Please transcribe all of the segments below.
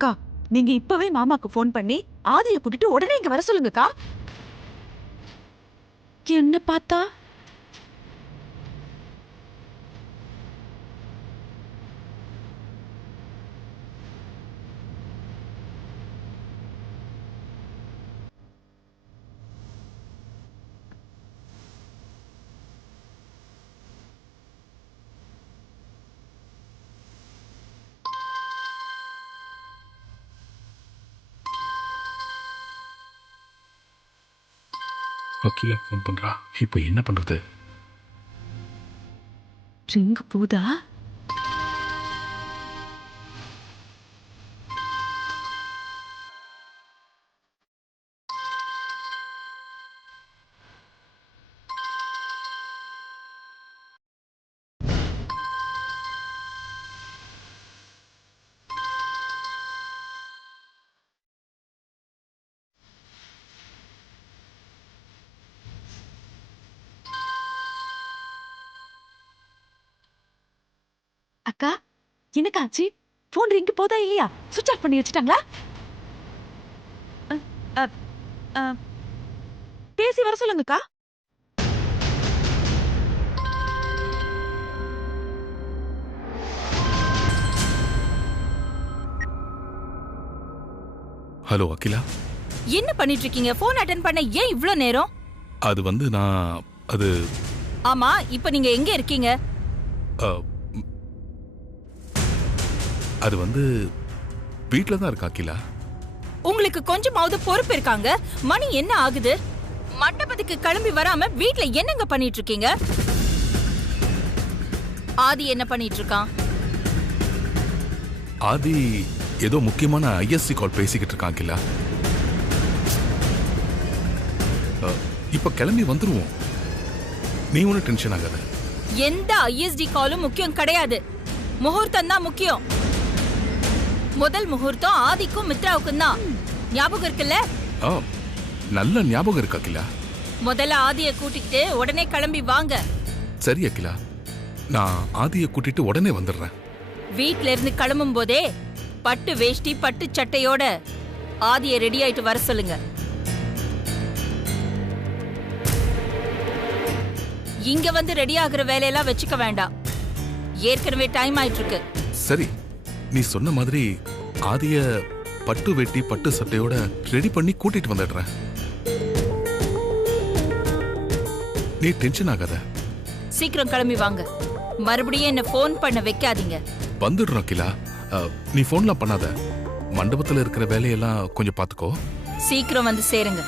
அக்கா, நீங்க இப்பவே மாமாக்கு ஃபோன் பண்ணி ஆதியை கூட்டிட்டு உடனே இங்க வர சொல்லுங்கக்கா. என்ன பார்த்தா அகிலா ஃபோன் பண்றா. இப்போ என்ன பண்றது? ரிங் போதா? அக்கா, என்னக்காச்சு? போன் ரிங் போதா இல்லையா? சுவிட்ச் ஆஃப் பண்ணி வச்சுட்டாங்களா? அ, அ, பேசி வர சொல்லுங்கக்கா. ஹலோ அகிலா. என்ன பண்ணிட்டு இருக்கீங்க? போன் அட்டெண்ட் பண்ண ஏன் இவ்ளோ நேரம்? அது வந்து நான் அது ஆமா, இப்ப நீங்க எங்க இருக்கீங்க? அ, ம், அது வந்து வீட்ல தான் இருக்கா அகிலா. உங்களுக்கு கொஞ்சமாவது பொறுப்பு இருக்காங்க? மணி என்ன ஆகுது? மண்டபத்துக்கு கிளம்பி வராம வீட்ல என்னங்க பண்ணிட்டு இருக்கீங்க? ஆதி என்ன பண்ணிட்டு இருக்கான்? ஆதி ஏதோ முக்கியமான ஐஎஸ்சி கால் பேசிக்கிட்டு இருக்கான் அகிலா. இப்ப கிளம்பி வந்துருவோம். நீ ஒன்னும் டென்ஷன் ஆகாத. எந்த ஐஎஸ்டி காலும் முக்கியம் கிடையாது. முகூர்த்தம் தான் முக்கியம். முதல் முகூர்த்தம் ஆதிக்கும் மித்ராவுக்கும் தான். ஞாபகம் இருக்குல்ல? ஆ, நல்ல ஞாபகம் இருக்கு அகிலா. முதல்ல ஆதியை கூட்டிட்டு உடனே கிளம்பி வாங்க. சரி அகிலா, நான் ஆதியை கூட்டிட்டு உடனே வந்துடுறேன். வீட்ல இருந்து கிளம்பும் போதே பட்டு வேஷ்டி பட்டு சட்டையோட ஆதியை ரெடி ஆயிட்டு வர சொல்லுங்க. இங்க வந்து ரெடி ஆகுற வேலையெல்லாம் வச்சுக்க வேண்டாம். ஏற்கனவே டைம் ஆயிட்டு இருக்கு. சரி, நீ சொன்ன மாதிரி ஆதிய பட்டு வெட்டி பட்டு சட்டையோட ரெடி பண்ணி கூட்டிட்டு வந்துடுறேன். நீ டென்ஷன் ஆகாத. சீக்கிரம் கிளம்பி வாங்க. மறுபடியும் என்ன போன் பண்ண வைக்காதீங்க. வந்துடுறோம் அகிலா. நீ போன்லாம் பண்ணாத. மண்டபத்துல இருக்கிற வேலையெல்லாம் கொஞ்சம் பாத்துக்கோ. சீக்கிரம் வந்து சேருங்க.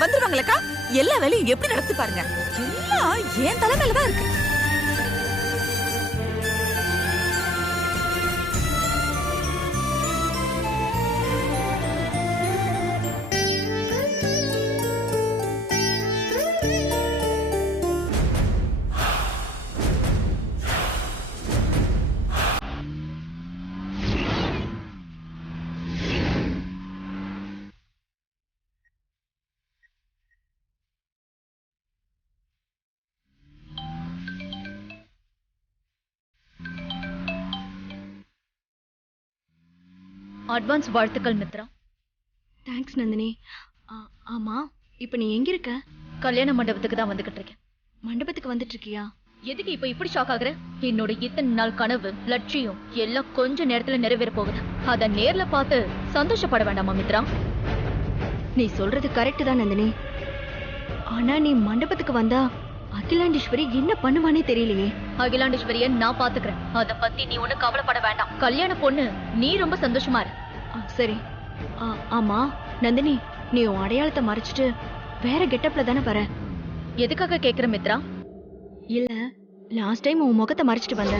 வந்துருவாங்களக்கா. எல்லா வேலையும் எப்படி நடத்து பாருங்க. எல்லாம் என் தலைமையில தான் இருக்கு. அட்வான்ஸ் வாழ்த்துக்கள் மித்ரா. தேங்க்ஸ் நந்தினி. ஆமா, இப்போ நீ எங்க இருக்க? கல்யாண மண்டபத்துக்கு தான் வந்துகிட்டு இருக்கேன். மண்டபத்துக்கு வந்துட்டு இருக்கியா? எதுக்கு இப்ப இப்படி ஷாக் ஆகுற? என்னோட இத்தனை நாள் கனவு லட்சியம் எல்லாம் கொஞ்ச நேரத்துல நிறைவேற போகுது. அத நேர்ல பார்த்து சந்தோஷப்பட வேண்டாமா மித்ரா? நீ சொல்றது கரெக்ட் தான் நந்தினி. ஆனா நீ மண்டபத்துக்கு வந்தா அகிலாண்டீஸ்வரி என்ன பண்ணுவானே தெரியலையே. அகிலாண்டேஸ்வரிய நான் பாத்துக்கிறேன். அத பத்தி நீ ஒண்ணு கவலைப்பட வேண்டாம். கல்யாண பொண்ணு நீ ரொம்ப சந்தோஷமா இரு. சரி. ஆமா நந்தினி, நீ உன் அடையாளத்தை மறைச்சிட்டு வேற கெட்டப்ல தானே வர? எதுக்காக கேக்குற மித்ரா? இல்ல, லாஸ்ட் டைம் உன் முகத்தை மறைச்சிட்டு வந்த.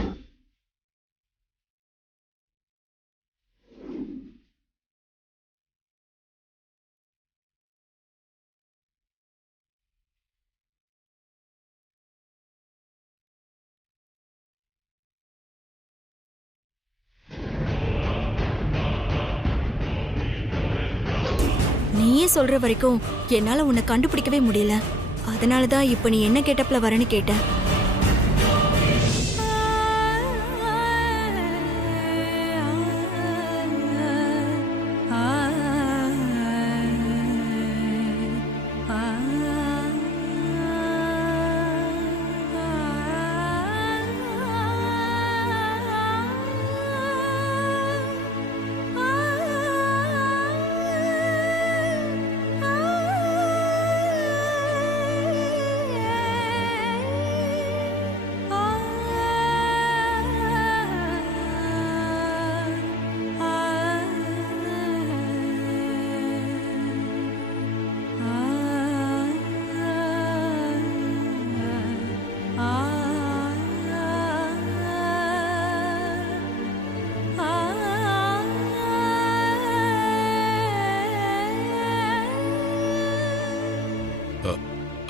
நீயே சொல்ற வரைக்கும் என்னால உன்னை கண்டுபிடிக்கவே முடியல. அதனாலதான் இப்ப நீ என்ன கெட்டப்ல வரேன்னு கேட்ட.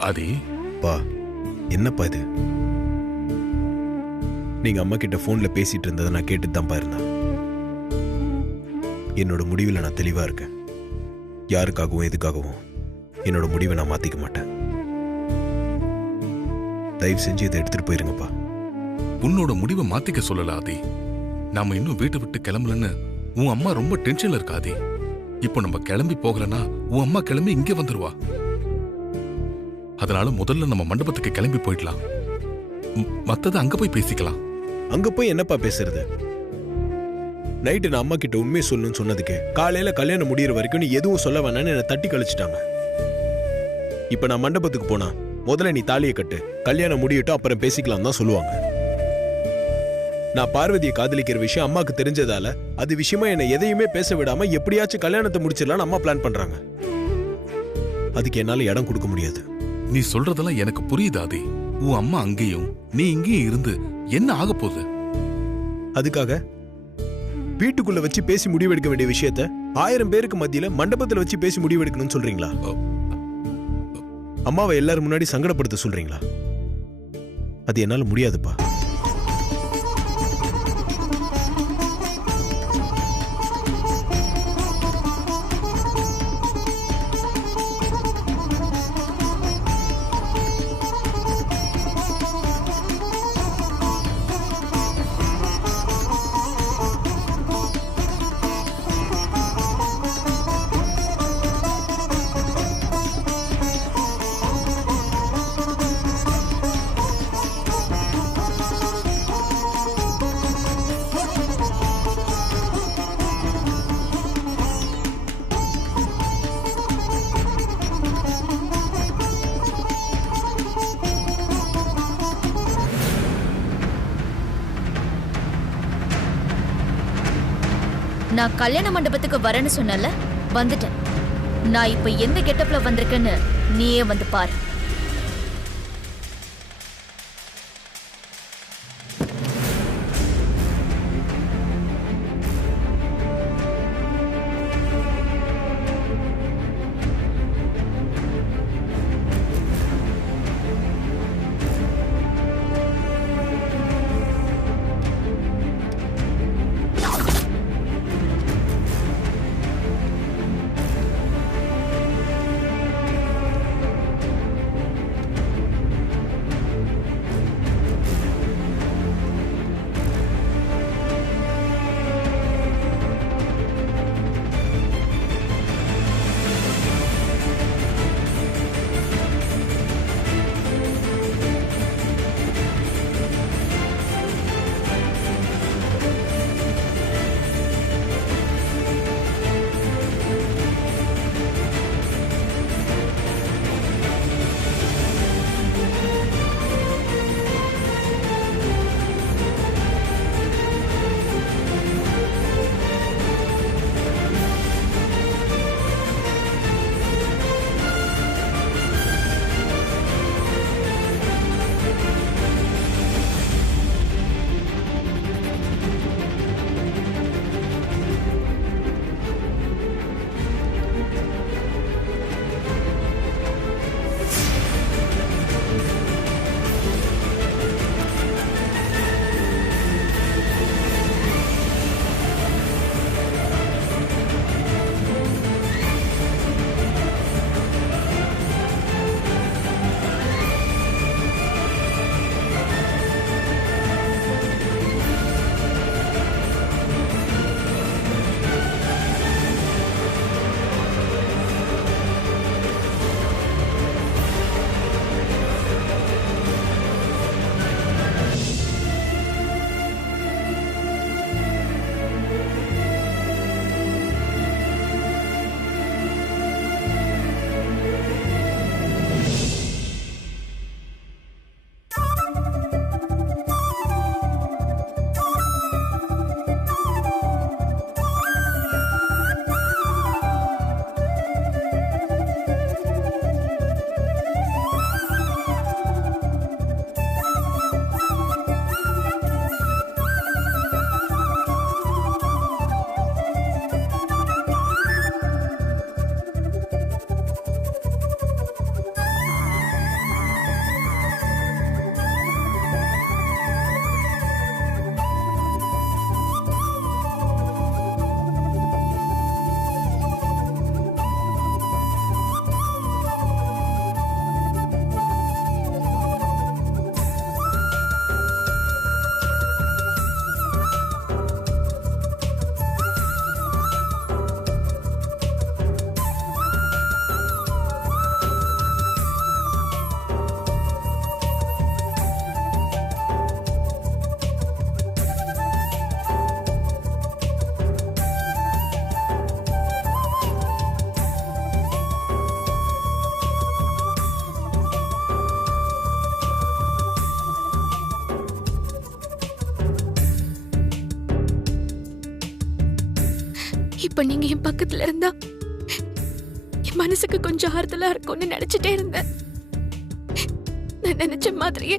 ஆதி, பா, என்னப்பா இது? நீங்க அம்மா கிட்ட போன்ல பேசிட்டு இருந்ததை நான் கேட்டுட்டு தான்ப்பா இருந்தேன். என்னோட முடிவில் நான் தெளிவா இருக்கேன். யாருக்காகவும் எதுக்காகவும் என்னோட முடிவை நான் மாத்திக்க மாட்டேன். தயவு செஞ்சு இதை எடுத்துட்டு போயிருங்கப்பா. உன்னோட முடிவை மாத்திக்க சொல்லல ஆதி. நாம இன்னும் வீட்டை விட்டு கிளம்பலன்னு உன் அம்மா ரொம்ப டென்ஷன்ல இருக்கா ஆதி. இப்போ நம்ம கிளம்பி போகலன்னா உன் அம்மா கிளம்பி இங்கே வந்துருவா. அதனால முதல்ல நம்ம மண்டபத்துக்கு கிளம்பி போயிடலாம். மத்தத அங்க போய் பேசிக்கலாம். அங்க போய் என்னப்பா பேசுறது? நைட்டு நான் அம்மா கிட்ட உண்மையை சொல்லணும்னு சொன்னதுக்கு காலையில கல்யாணம் முடியிற வரைக்கும் நீ எதுவும் சொல்ல வேணான்னு என்னை தட்டி கழிச்சிட்டாங்க. இப்ப நான் மண்டபத்துக்கு போனா முதல்ல நீ தாலியை கட்டு, கல்யாணம் முடியட்டும் அப்புறம் பேசிக்கலாம் தான் சொல்லுவாங்க. நான் பார்வதியை காதலிக்கிற விஷயம் அம்மாக்கு தெரிஞ்சதால அது விஷயமா என்னை எதையுமே பேச விடாம எப்படியாச்சும் கல்யாணத்தை முடிச்சிடலான்னு அம்மா பிளான் பண்றாங்க. அதுக்கு என்னால இடம் கொடுக்க முடியாது. நீ சொல்றதெல்லாம் எனக்கு புரியுது ஆதி. உன் அம்மா அங்கேயும் நீ இங்கேயும் இருந்து என்ன ஆக போகுது? அதுக்காக வீட்டுக்குள்ள வச்சு பேசி முடிவெடுக்க வேண்டிய விஷயத்த 1000 பேருக்கு மத்தியில மண்டபத்துல வச்சு பேசி முடிவெடுக்கணும்னு சொல்றீங்களா? அம்மாவை எல்லாரும் முன்னாடி சங்கடப்படுத்த சொல்றீங்களா? அது என்னால முடியாதுப்பா. நான் கல்யாண மண்டபத்துக்கு வரேன்னு சொன்னல, வந்துட்டேன். நான் இப்ப எந்த கெட்டப்ல வந்திருக்கேன்னு நீயே வந்து பாரு. இப்ப நீங்க என் பக்கத்துல இருந்தா என் மனசுக்கு கொஞ்சம் ஆறுதலா இருக்கும்னு நினைச்சிட்டே இருந்தேன். நான் நினைச்ச மாதிரியே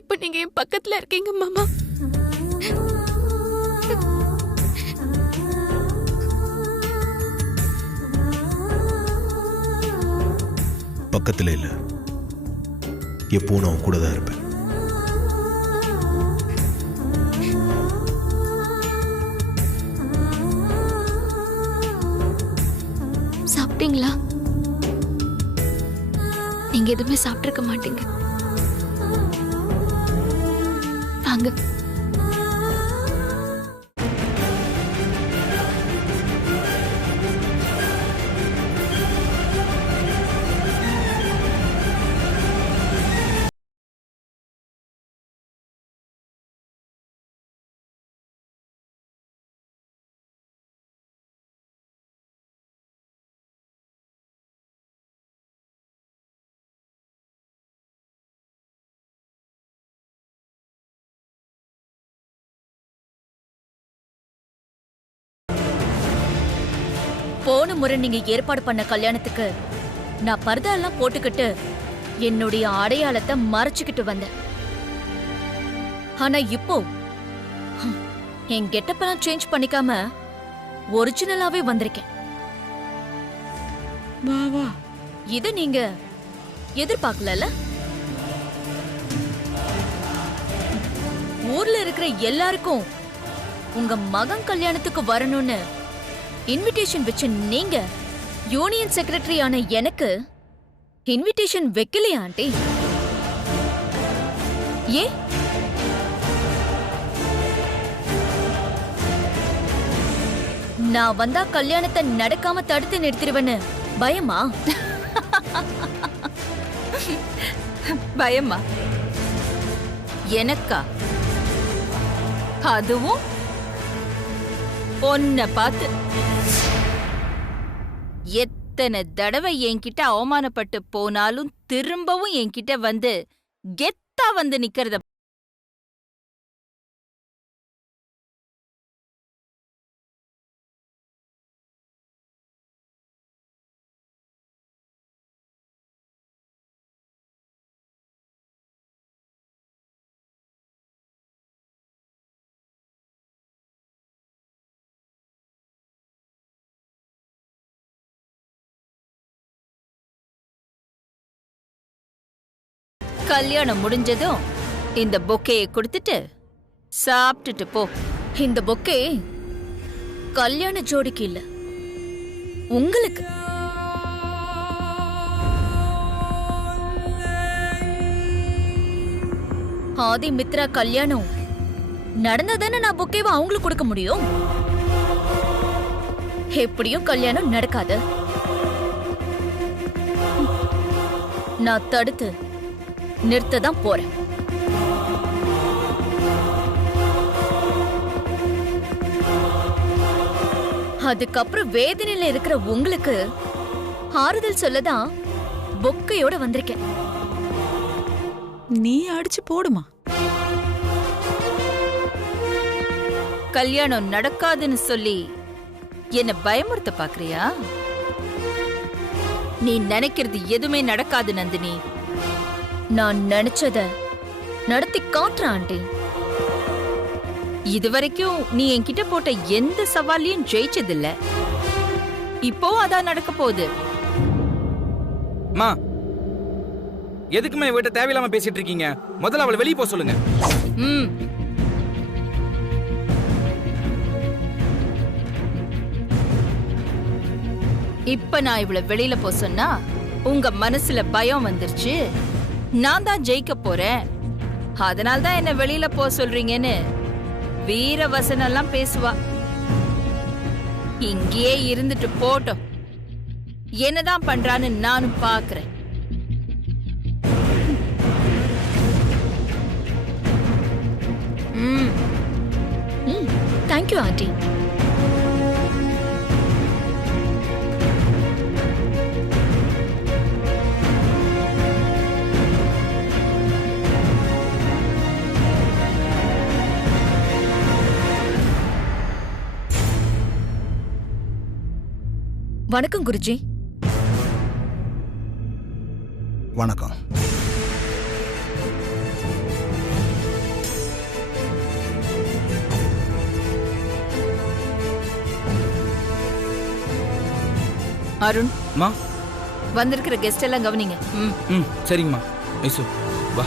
இப்ப நீங்க என் பக்கத்துல இருக்கீங்க மாமா. பக்கத்துல இல்ல, எப்பவும் நான் கூட தான் இருப்பேன். சாப்பிட்டீங்களா? நீங்க எதுவுமே சாப்பிட்டிருக்க மாட்டீங்க. வாங்க. போன முறை நீங்க ஏற்பாடு பண்ண கல்யாணத்துக்கு நான் பர்தா எல்லாம் போட்டுக்கிட்டு என்னுடைய அடையாளத்தை மறைச்சுக்கிட்டு வந்தேன். ஆனா இப்போ என் கெட்டப்பெல்லாம் சேஞ்ச் பண்ணிக்காம ஒரிஜினலாவே வந்திருக்கேன். இத நீங்க எதிர்பார்க்கல. ஊர்ல இருக்கிற எல்லாருக்கும் உங்க மகன் கல்யாணத்துக்கு வரணும்னு இன்விடேஷன் வச்ச நீங்க யூனியன் செக்ரட்டரி ஆன எனக்கு இன்விடேஷன் வைக்கலையா ஆண்டி? ஏ நான் வந்தா கல்யாணத்தை நடக்காம தடுத்து நிறுத்திடுவேன்னு பயமா? பயமா? எனக்கா? அதுவும் பொண்ண பார்த்து எத்தனை தடவை என்கிட்ட அவமானப்பட்டு போனாலும் திரும்பவும் என்கிட்ட வந்து கெத்தா வந்து நிக்கிறத கல்யாணம் முடிஞ்சதும் இந்த பொக்கையை கொடுத்துட்டு சாப்பிட்டுட்டு போ. இந்த பொக்கே கல்யாண ஜோடிக்கு இல்ல, உங்களுக்கு. ஆதி மித்ரா கல்யாணம் நடந்ததானே நான் பொக்கேவை அவங்களுக்கு கொடுக்க முடியும். எப்படியும் கல்யாணம் நடக்காது. நான் தடுத்து நிறுத்ததான் போறேன். அதுக்கப்புறம் வேதனையில இருக்கிற உங்களுக்கு ஆறுதல் சொல்லதான் பொக்கையோட வந்திருக்கேன். நீ அடிச்சு போடுமா. கல்யாணம் நடக்காதுன்னு சொல்லி என்ன பயமுறுத்த பாக்குறியா? நீ நினைக்கிறது எதுவுமே நடக்காது நந்தினி. நான் நினைச்சத நடத்தி காட்டுறேன் ஆண்டி. இதுவரைக்கும் நீ என்கிட்ட போட்ட எந்த சவாலையும் ஜெயிச்சதில்ல. இப்போ அதான் நடக்க போகுது. மா, எதுக்குமே இவகிட்ட தேவையில்லாம பேசிட்டு இருக்கீங்க? முதல்ல அவளை வெளியே போக சொல்லுங்க. ம். இப்ப நான் இவளை வெளியில போ சொன்னா உங்க மனசுல பயம் வந்துருச்சு, நான் தான் ஜெயிக்க போறேன், அதனால்தான் என்ன வெளியில போ சொல்றீங்கன்னு வீர வசனம் எல்லாம் பேசுவா. இங்கேயே இருந்துட்டு போட்டோம், என்னதான் பண்றான்னு நானும் பாக்குறேன். Thank you aunty. வணக்கம் குருஜி. வணக்கம். அருண், மா வந்திருக்கிற கெஸ்ட் எல்லாம் கவனிங்க. ம் சரிங்கம்மா. ஐசு வா.